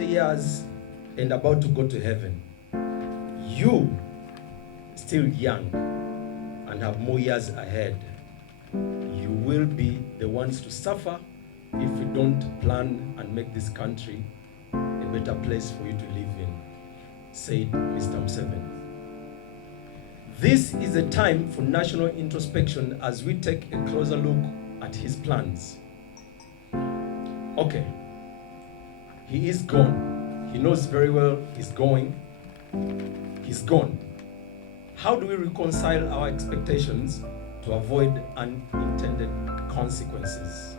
70 years and about to go to heaven. You, still young and have more years ahead, you will be the ones to suffer if we don't plan and make this country a better place for you to live in, said Mr. Museveni. This is a time for national introspection as we take a closer look at his plans. Okay, he is gone. He knows very well he's going. He's gone. How do we reconcile our expectations to avoid unintended consequences?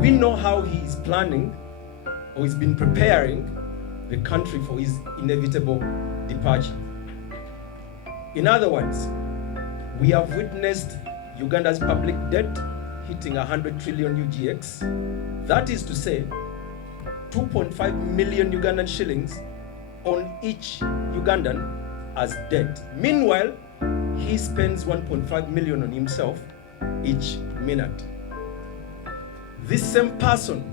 We know how he is planning, or he's been preparing the country for his inevitable departure. In other words, we have witnessed Uganda's public debt hitting 100 trillion UGX. That is to say, 2.5 million Ugandan shillings on each Ugandan as debt. Meanwhile, he spends 1.5 million on himself each minute. This same person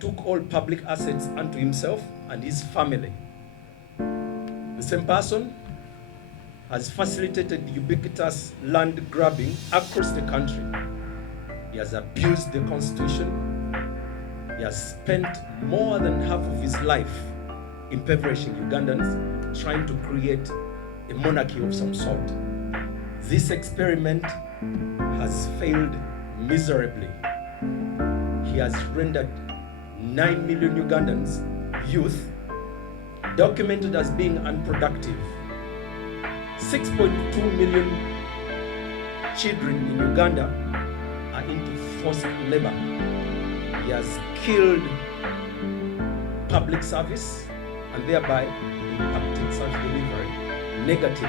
took all public assets unto himself and his family. The same person has facilitated ubiquitous land grabbing across the country. He has abused the constitution. He has spent more than half of his life impoverishing Ugandans, trying to create a monarchy of some sort. This experiment has failed miserably. He has rendered 9 million Ugandans, youth, documented as being unproductive. 6.2 million children in Uganda are into forced labor. He has killed public service and thereby impacted service delivery negatively.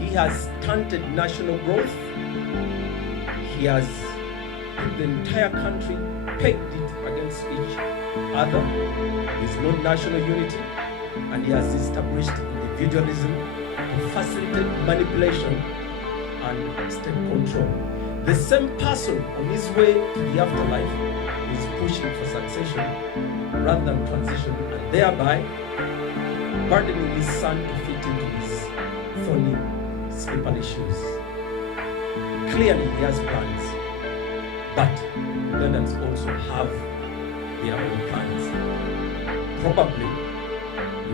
He has stunted national growth. He has put the entire country, pegged it against each other. There is no national unity, and he has established individualism to facilitate manipulation and state control. The same person on his way to the afterlife is pushing for succession rather than transition, and thereby burdening his son to fit into his thorny, slippery shoes. Clearly, he has plans, but Ugandans also have their own plans. Probably,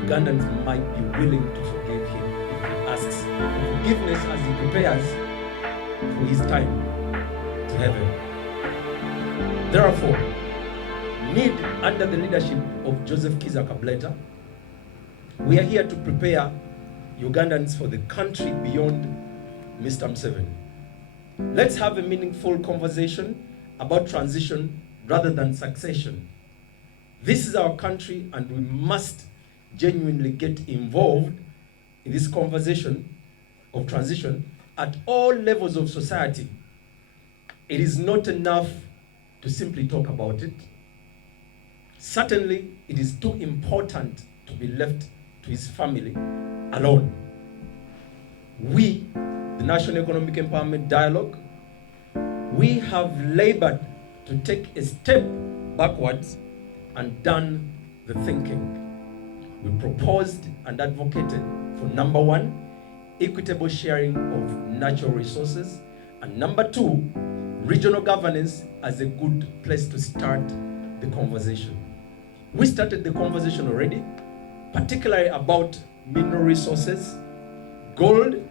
Ugandans might be willing to forgive him if he asks for forgiveness as he prepares for his time to heaven. Therefore, need under the leadership of Joseph Kiza Kableta, we are here to prepare Ugandans for the country beyond Mr. Museveni. Let's have a meaningful conversation about transition rather than succession. This is our country, and we must genuinely get involved in this conversation of transition at all levels of society. It is not enough to simply talk about it. Certainly, it is too important to be left to his family alone. We, the National Economic Empowerment Dialogue, we have labored to take a step backwards and done the thinking. We proposed and advocated for number one, equitable sharing of natural resources, and number two, regional governance as a good place to start the conversation. We started the conversation already, particularly about mineral resources, gold,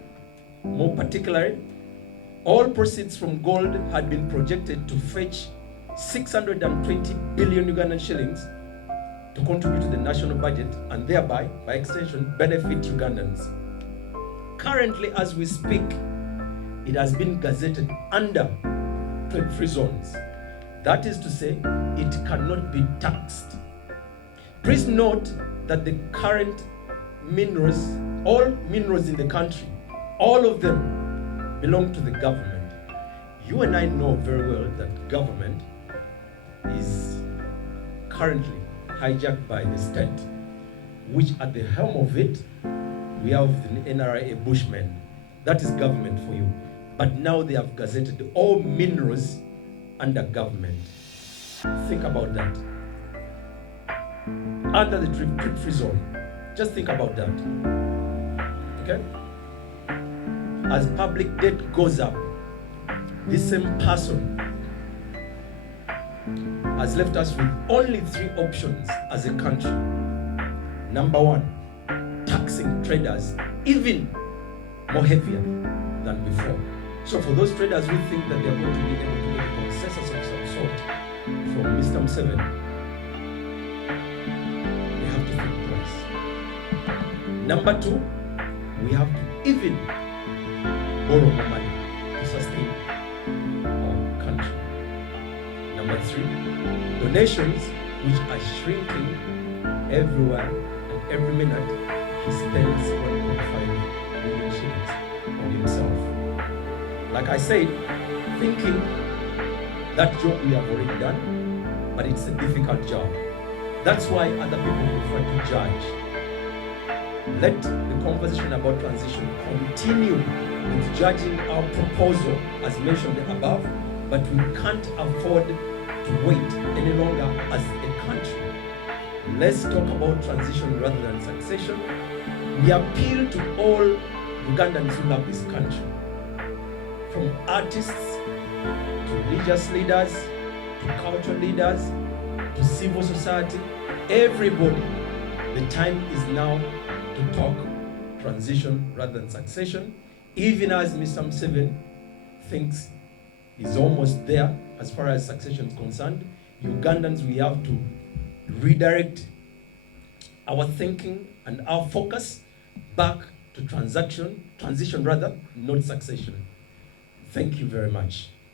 more particularly. All proceeds from gold had been projected to fetch 620 billion Ugandan shillings to contribute to the national budget and thereby, by extension, benefit Ugandans. Currently, as we speak, it has been gazetted under trade-free zones. That is to say, it cannot be taxed. Please note that the current minerals, all minerals in the country, all of them belong to the government. You and I know very well that government is currently hijacked by the state, which at the helm of it, we have the NRA Bushmen. That is government for you. But now they have gazetted all minerals under government. Think about that. under the drip-free zone. Just think about that. Okay? As public debt goes up, this same person has left us with only 3 options as a country. Number 1, taxing traders even more heavier than before. So for those traders who think that they are going to be able to get a consensus of some sort from Mr. Museveni, they have to think twice. Number 2, we have to even borrow more money to sustain our country. Number 3, donations, which are shrinking everywhere, and every minute he spends 1.5 million shillings on himself. Like I said, thinking that job we have already done, but it's a difficult job. That's why other people prefer to judge. Let the conversation about transition continue with judging our proposal as mentioned above, but we can't afford to wait any longer as a country. Let's talk about transition rather than succession. We appeal to all Ugandans who love this country, from artists to religious leaders to cultural leaders to civil society, everybody. The time is now to talk transition rather than succession, even as Mr. Museveni thinks he's almost there as far as succession is concerned. Ugandans, we have to redirect our thinking and our focus back to transition rather, not succession. Thank you very much.